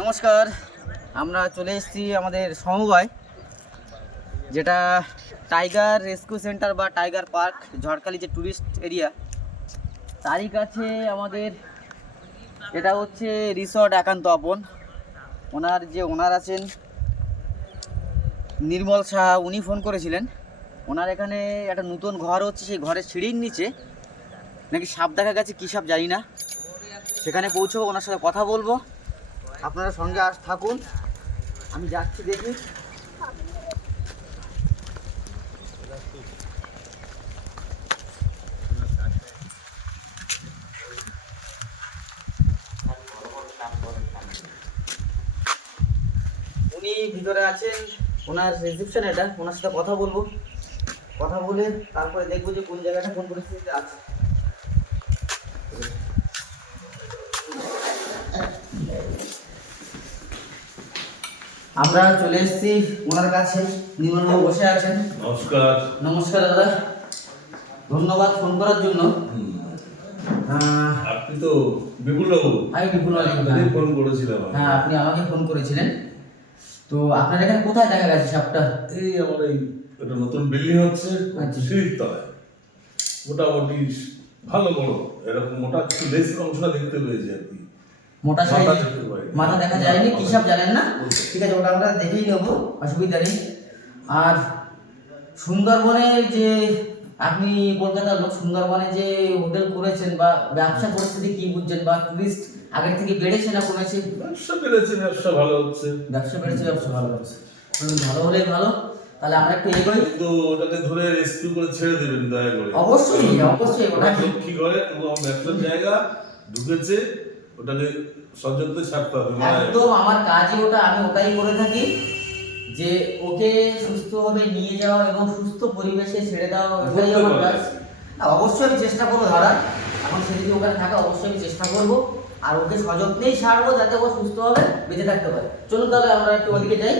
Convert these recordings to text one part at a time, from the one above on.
নমস্কার, আমরা চলে এসেছি আমাদের সমবায়, যেটা টাইগার রেস্কিউ সেন্টার বা টাইগার পার্ক ঝড়খালি যে ট্যুরিস্ট এরিয়া, তারই কাছে আমাদের এটা হচ্ছে রিসর্ট একান্ত আপন। ওনার যে ওনার আছেন নির্মল সাহা, উনি ফোন করেছিলেন। ওনার এখানে একটা নতুন ঘর হচ্ছে, সেই ঘরের সিঁড়ির নিচে নাকি সাপ দেখা গেছে, কী সাপ জানি না। সেখানে পৌঁছবো, ওনার সাথে কথা বলবো, আপনারা সঙ্গে থাকুন। আমি যাচ্ছি, দেখি। উনি ভিতরে আছেন, ওনার রিসেপশন এটা, ওনার সাথে কথা বলবো। কথা বলে তারপরে দেখবো যে কোন জায়গাটা কোন পরিস্থিতিতে আছে। আমরা চলে এসেছি ওনার কাছে। নির্মলবাবু বসে আছেন। নমস্কার। নমস্কার দাদা, ধন্যবাদ ফোন করার জন্য। আপনি তো বিপুলবাবু? আমি বিপুল ফোন করেছিলাম। হ্যাঁ, আপনি আমাকে ফোন করেছিলেন। তো আপনার এখানে কোথায় দেখা গেছে সাপটা? এই আমার এই একটা নতুন বিল্ডিং হচ্ছে, সিঁড়ির তলায়। মোটামুটি ভালো বড়, এরকম মোটা কিছু লেজের অংশটা দেখতে পেয়েছি আর কি। মোটা সাইজ মাথা দেখা যায়নি, কি সাপ জানেন না? ঠিক আছে, ওটা আমরা দেখেই নেবো, অসুবিধা নেই। আর সুন্দরবনের যে আপনি কলকাতার লোক, সুন্দরবনে যে হোটেল করেছেন বা ব্যবসা পরিস্থিতি কি বুঝছেন, বা টুরিস্ট আগের থেকে বেড়েছে না কমেছে? ব্যবসা বেড়েছে, ব্যবসা ভালো হচ্ছে। ব্যবসা বেড়েছে, ব্যবসা ভালো হচ্ছে। ভালো হলেই ভালো। তাহলে আমরা একটু এগোই। কিন্তু ওটাকে ধরে রেস্কিউ করে ছেড়ে দেবেন দয়া করে। অবশ্যই অবশ্যই, ওটা লক্ষ্মী ঘরে এবং ব্যবসার জায়গা ঢুকেছে, ওটাকে সযত্নে ছাড়তে হবে। একদম আমার কাজই ওটা, আমি ওটাই করে থাকি, যে ওকে সুস্থভাবে নিয়ে যাওয়া এবং সুস্থ পরিবেশে ছেড়ে দেওয়া, ওটাই আমার কাজ। অবশ্যই আমি চেষ্টা করবো ধরা, এখন সে যদি ওখানে থাকে অবশ্যই আমি চেষ্টা করবো, আর ওকে সযত্নেই ছাড়বো যাতে ও সুস্থভাবে বেঁচে থাকতে পারে। চলুন তাহলে আমরা একটু ওদিকে যাই।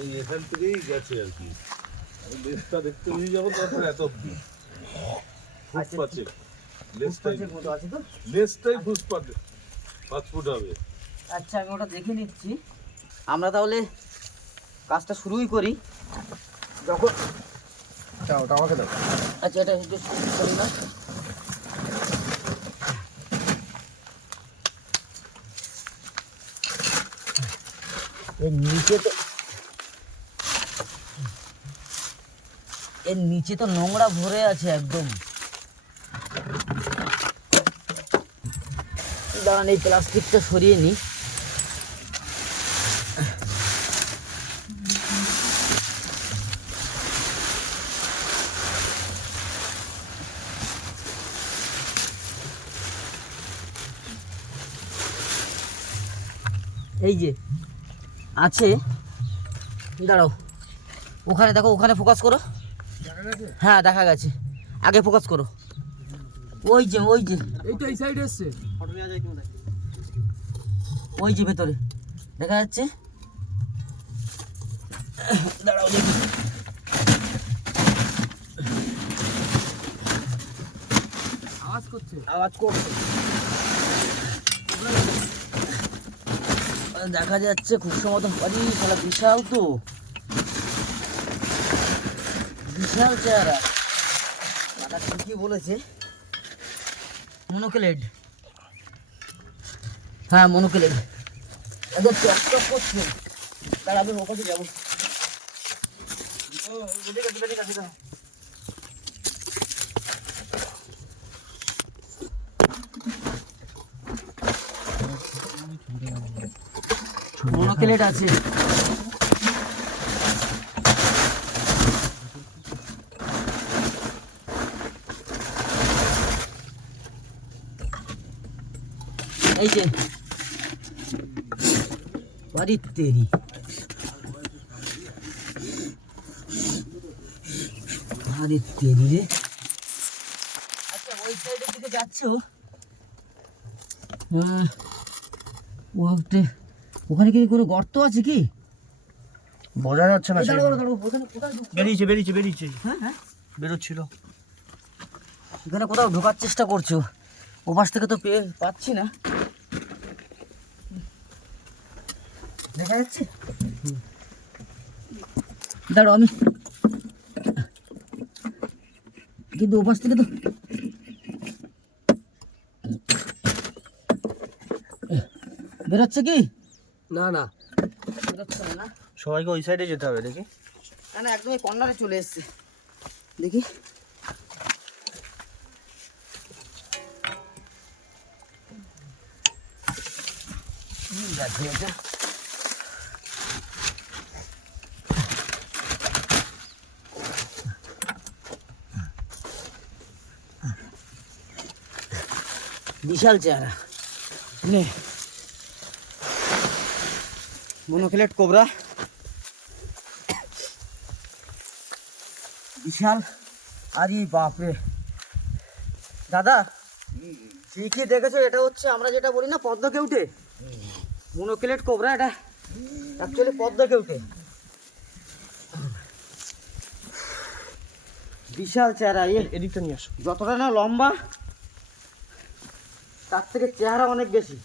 এই এখান থেকেই গেছে আর কি। আমি লেজটা দেখতে নিয়ে যাবো, তারপর এত ফুসপাচ্ছে। লেজটাই ফুসপাচ্ছে, 5 ফুট হবে। আচ্ছা, আমি ওটা দেখে নিচ্ছি। আমরা তাহলে কাজটা শুরুই করি। যখন ওটা আমাকে দাও। আচ্ছা, এটা একটু শুরু করি না। এর নিচে তো নোংরা ভরে আছে একদম। দাঁড়ান, এই প্লাস্টিকটা সরিয়ে নিই। এই যে আছে, দাঁড়াও, ওখানে দেখো, ওখানে ফোকাস করো। হ্যাঁ, দেখা গেছে, আগে ফোকাস করো। ওই যে এইটা এই সাইডে এসছে। ওই যে ভেতরে দেখা যাচ্ছে। দাঁড়াও দেখি। আওয়াজ করছে। দেখা যাচ্ছে খুব সম্ভবত। আরে শালা, বিশাল তো, বিশাল চেহারা। দাদা ঠিকই বলেছে, মনোকেলেড। হ্যাঁ, মনোকেলেড। একদম টক করছে। তার আমি ওর কাছে যাবো। ঠিক আছে। মনোকেলেড আছে। এই যে বাড়ির তেরি, আরে তেরি রে। আচ্ছা ওই সাইডের দিকে যাচ্ছ ওখানে কি কোনো গর্ত আছে কি? বোঝা যাচ্ছে না। এই দাঁড়াও, দাঁড়াও, ওখানে কোথায় ঢুকছো? বেরিয়েছে হ্যাঁ হ্যাঁ, বেরোচ্ছিল। এখানে কোথাও ঢোকার চেষ্টা করছো, ওপাশ থেকে তো পেয়ে পাচ্ছি না। দেখা যাচ্ছে? দাঁড়াও আমি, কিন্তু ওপাশ থেকে তো বেরোচ্ছে কি? না না, বেরোচ্ছে না না? সবাইকে ওই সাইডে যেতে হবে দেখি। না না, একদম কর্নারে চলে এসছে। দেখি এটা বিশাল চেহারা, নে মনোকেলেট কোবরা, বিশাল। আরে বাপরে দাদা, ঠিকই দেখেছো, এটা হচ্ছে আমরা যেটা বলি না পদ্ম কেউটে, মনোকেলেট কোবরা। এটা অ্যাকচুয়ালি পদ্ম কেউটে, বিশাল চেহারা। এদিকটা নিয়ে আসো। যতটা না লম্বা তার থেকে চেহারা অনেক বেশি।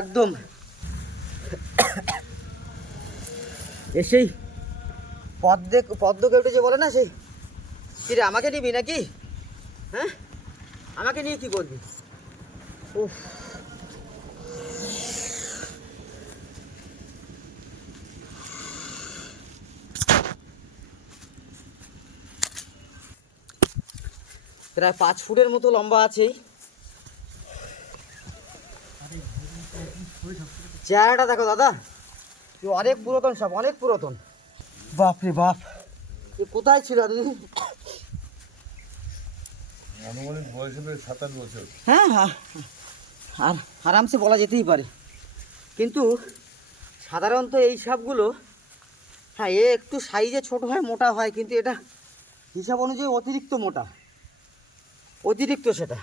একদম এসেই পদ্ম কেউটে যে বলে না, সেই কিরে আমাকে নিবি নাকি? হ্যাঁ, আমাকে নিয়ে কি করবি? উফ, প্রায় 5 ফুটের মতো লম্বা আছেই। চেহারাটা দেখো দাদা, অনেক পুরাতন সাপ, অনেক পুরাতন। বাপরে বাপ, এ কোথায় ছিল এতদিন? আনুমানিক বয়স হবে 27 বছর। হ্যাঁ হ্যাঁ, আর আরামসে বলা যেতেই পারে। কিন্তু সাধারণত এই সাপগুলো, হ্যাঁ এ একটু সাইজে ছোট হয়, মোটা হয়, কিন্তু এটা হিসাব অনুযায়ী অতিরিক্ত মোটা, অতিরিক্ত সেটা।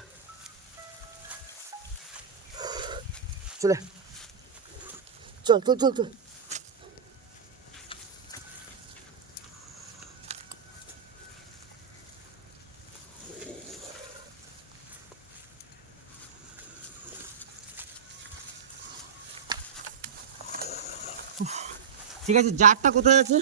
চলে চল চল চল চল। ঠিক আছে, জারটা কোথায় আছে?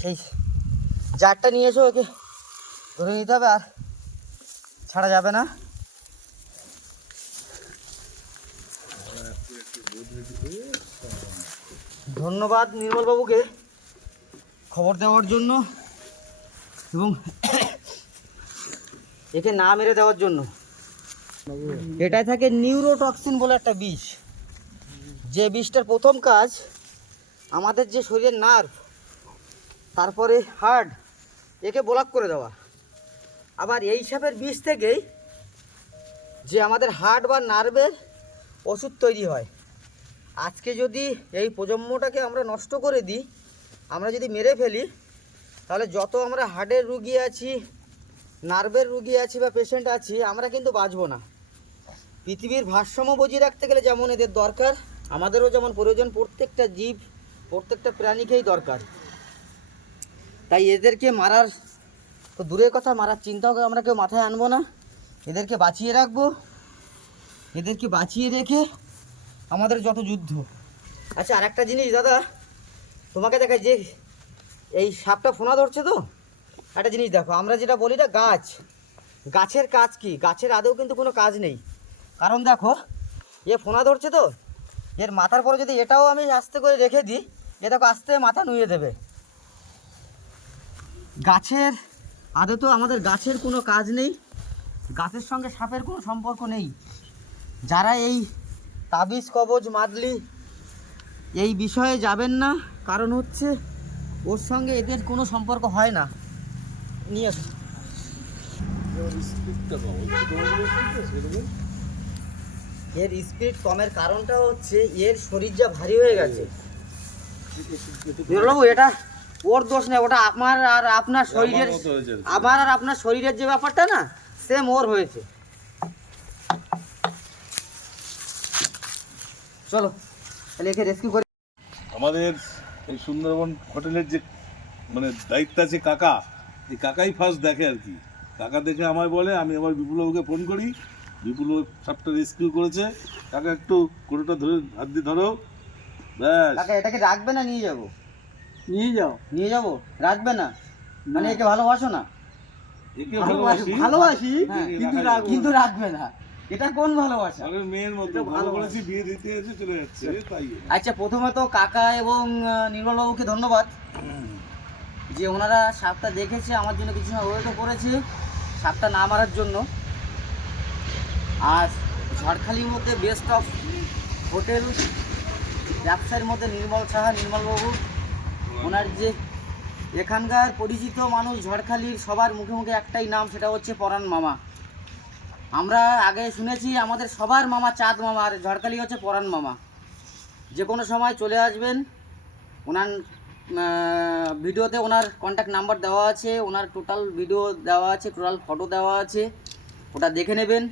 সেই জারটা নিয়ে এসো, ওকে ধরে নিতে হবে, আর ছাড়া যাবে না। ধন্যবাদ নির্মলবাবুকে খবর দেওয়ার জন্য এবং একে না মেরে দেওয়ার জন্য। এটাই থাকে নিউরোটক্সিন বলে একটা বিষ, যে বিষটার প্রথম কাজ আমাদের যে শরীরের নার্ভ, তারপরে হার্ট, একে ব্লক করে দেওয়া। আবার এই সাপের বিষ থেকেই যে আমাদের হার্ট বা নার্ভের ওষুধ তৈরি হয়। আজকে যদি এই প্রজন্মটাকে আমরা নষ্ট করে দিই, আমরা যদি মেরে ফেলি, তাহলে যত আমরা হার্টের রুগী আছি, নার্ভের রুগী আছি বা পেশেন্ট আছি, আমরা কিন্তু বাঁচবো না। পৃথিবীর ভারসাম্য বজিয়ে রাখতে গেলে যেমন এদের দরকার, আমাদেরও যেমন প্রয়োজন। প্রত্যেকটা জীব, প্রত্যেকটা প্রাণীকেই দরকার। তাই এদেরকে মারার তো দূরের কথা, মারার চিন্তাও আমরা কেউ মাথায় আনবো না। এদেরকে বাঁচিয়ে রাখবো, এদেরকে বাঁচিয়ে রেখে আমাদের যত যুদ্ধ। আচ্ছা, আর একটা জিনিস দাদা তোমাকে দেখাই, যে এই সাপটা ফোনা ধরছে তো, একটা জিনিস দেখো, আমরা যেটা বলি না গাছের কাজ কি, গাছের আদৌ কিন্তু কোনো কাজ নেই। কারণ দেখো, এ ফোনা ধরছে তো, এর মাথার পরে যদি এটাও আমি আস্তে করে রেখে দিই, এ দেখো আস্তে মাথা নুয়ে দেবে। গাছের আদৌ তো আমাদের গাছের কোনো কাজ নেই, গাছের সঙ্গে সাপের কোনো সম্পর্ক নেই। যারা এই তাবিজ কবজ মাদলি এই বিষয়ে যাবেন না, কারণ হচ্ছে ওর সঙ্গে এদের কোনো সম্পর্ক হয় না। নিয়ে আসো। স্পিডটা কম, একটু দৌড়ানোর স্পিডটা সেরকম। এর স্পিড কমের কারণটা হচ্ছে এর শরীর যা ভারী হয়ে গেছে। নিরলবাবু, এটা ওর দোষ নেই, ওটা আমার আর আপনার শরীরের, মতো হয়েছে আর কি। আমার আর আপনার শরীরের যে ব্যাপারটা না, সেম ওর হয়েছে। চলো তাহলে একে রেস্কিউ করি। আমাদের এই সুন্দরবন হোটেলের যে মানে দায়িত্ব আছে কাকা, এই কাকাই ফার্স্ট দেখে আর কি। কাকা দেখে আমায় বলে, আমি আবার বিপুলবাবুকে ফোন করি, বিপুলবাবু সাপটা রেস্কিউ করেছে। কাকা একটু কোটোটা ধরে হাত দিয়ে ধরো, ব্যাস। কাকা এটাকে রাখবে না নিয়ে যাবো? নিয়ে যাও। নিয়ে যাবো, রাখবে না মানে একে ভালোবাসো না? একে ভালোবাসি, ভালোবাসি, হ্যাঁ, কিন্তু রাখবে না, এটা কোন ভালোবাসা? আমাদের মেয়ের মতো ভালো বলেছি, বিয়ে দিতে এসে চলে যাচ্ছে তাই। আচ্ছা, প্রথমে তো কাকা এবং নির্মলবাবুকে ধন্যবাদ যে ওনারা সাপটা দেখেছে, আমার জন্য কিছু সময় ওয়েটও করেছে সাপটা না মারার জন্য। আর ঝড়খালির মধ্যে বেস্ট অফ হোটেল ব্যবসায়ের মধ্যে নির্মল সাহা, নির্মলবাবু, ওনার যে এখানকার পরিচিত মানুষ ঝড়খালির সবার মুখে মুখে একটাই নাম, সেটা হচ্ছে পরাণ মামা। আমরা আগে শুনেছি আমাদের সবার মামা চাঁদ মামা, আর ঝড়খালি হচ্ছে পরাণ মামা। যে কোনো সময় চলে আসবেন, ওনার ভিডিওতে ওনার কন্ট্যাক্ট নাম্বার দেওয়া আছে, ওনার টোটাল ভিডিও দেওয়া আছে, টোটাল ফটো দেওয়া আছে, ওটা দেখে নেবেন।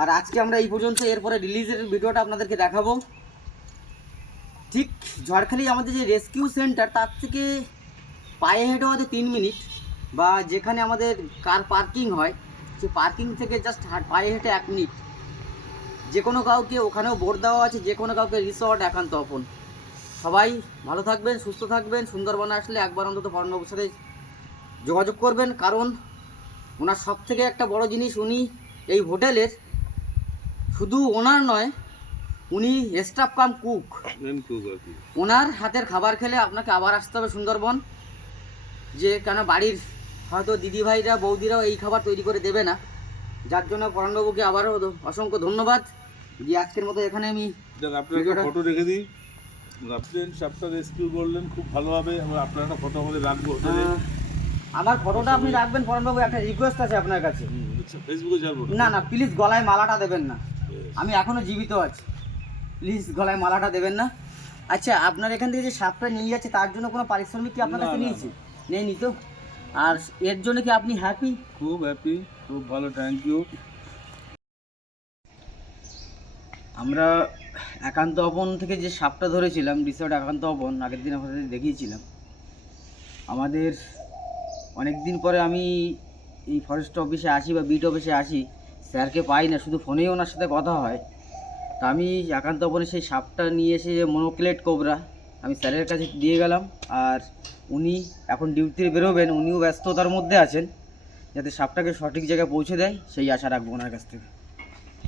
আর আজকে আমরা এই পর্যন্ত, এরপরে রিলিজের ভিডিওটা আপনাদেরকে দেখাবো। ঠিক ঝড়খালি আমাদের যে রেস্কিউ সেন্টার, তার থেকে পায়ে হেঁটে হয়তো 3 মিনিট, বা যেখানে আমাদের কার পার্কিং হয় সে পার্কিং থেকে জাস্ট পায়ে হেঁটে 1 মিনিট। যে কোনো কাউকে, ওখানেও বোর্ড দেওয়া আছে, যে কোনো কাউকে রিসর্ট একান্ত আপন। সবাই ভালো থাকবেন, সুস্থ থাকবেন। সুন্দরবনে আসলে একবার অন্তত পরাণবাবুর সাথে যোগাযোগ করবেন, কারণ ওনার সব থেকে একটা বড় জিনিস, উনি এই হোটেলের শুধু ওনার নয়, উনি স্টাফ কাম কুক। ওনার হাতের খাবার খেলে আপনাকে আবার আসতে হবে সুন্দরবন। যে কেন বাড়ির হয়তো দিদিভাইরা বৌদিরাও এই খাবার তৈরি করে দেবে না, যার জন্য পরাণবাবুকে আবারও অসংখ্য ধন্যবাদ। যে আজকের মতো এখানে আমি আপনার একটা ফটো রেখে দিই। আপনি সাপটা রেস্কিউ করলেন খুব ভালোভাবে, আমরা আপনার একটা ফটো আমাদের রাখবো হোটেলে। আমার ফটোটা আপনি রাখবেন পরাণবাবু। একটা রিকোয়েস্ট আছে আপনার কাছে। আচ্ছা, ফেসবুকে ছাড়বো? না না, প্লিজ গলায় মালাটা দেবেন না, আমি এখনো জীবিত আছি, প্লিজ গলায় মালাটা দেবেন না। আচ্ছা, আপনার এখান থেকে যে সাপটা নিয়ে যাচ্ছে, তার জন্য কোনো পারিশ্রমিক কি আপনার কাছে নিয়েছে? নেয়নি তো? আর এর জন্য কি আপনি হ্যাপি? খুব হ্যাপি, খুব ভালো, থ্যাংক ইউ। আমরা একান্ত অবন থেকে যে সাপটা ধরেছিলাম, রিসর্ট একান্ত অবন, আগের দিন আপনাদের দেখিয়েছিলাম। আমাদের অনেক দিন পরে আমি এই ফরেস্ট অফিসে আসি বা বিট অফিসে আসি, স্যারকে পাই না, শুধু ফোনেই ওনার সাথে কথা হয়। তা আমি একান্ত অবনে সেই সাপটা নিয়ে এসে, যে মনোক্লেট কোবরা, আমি স্যারের কাছে দিয়ে গেলাম। আর উনি এখন ডিউটিতে বেরোবেন, উনিও ব্যস্ততার মধ্যে আছেন, যাতে সাপটাকে সঠিক জায়গায় পৌঁছে দেয় সেই আশা রাখবো ওনার কাছ থেকে।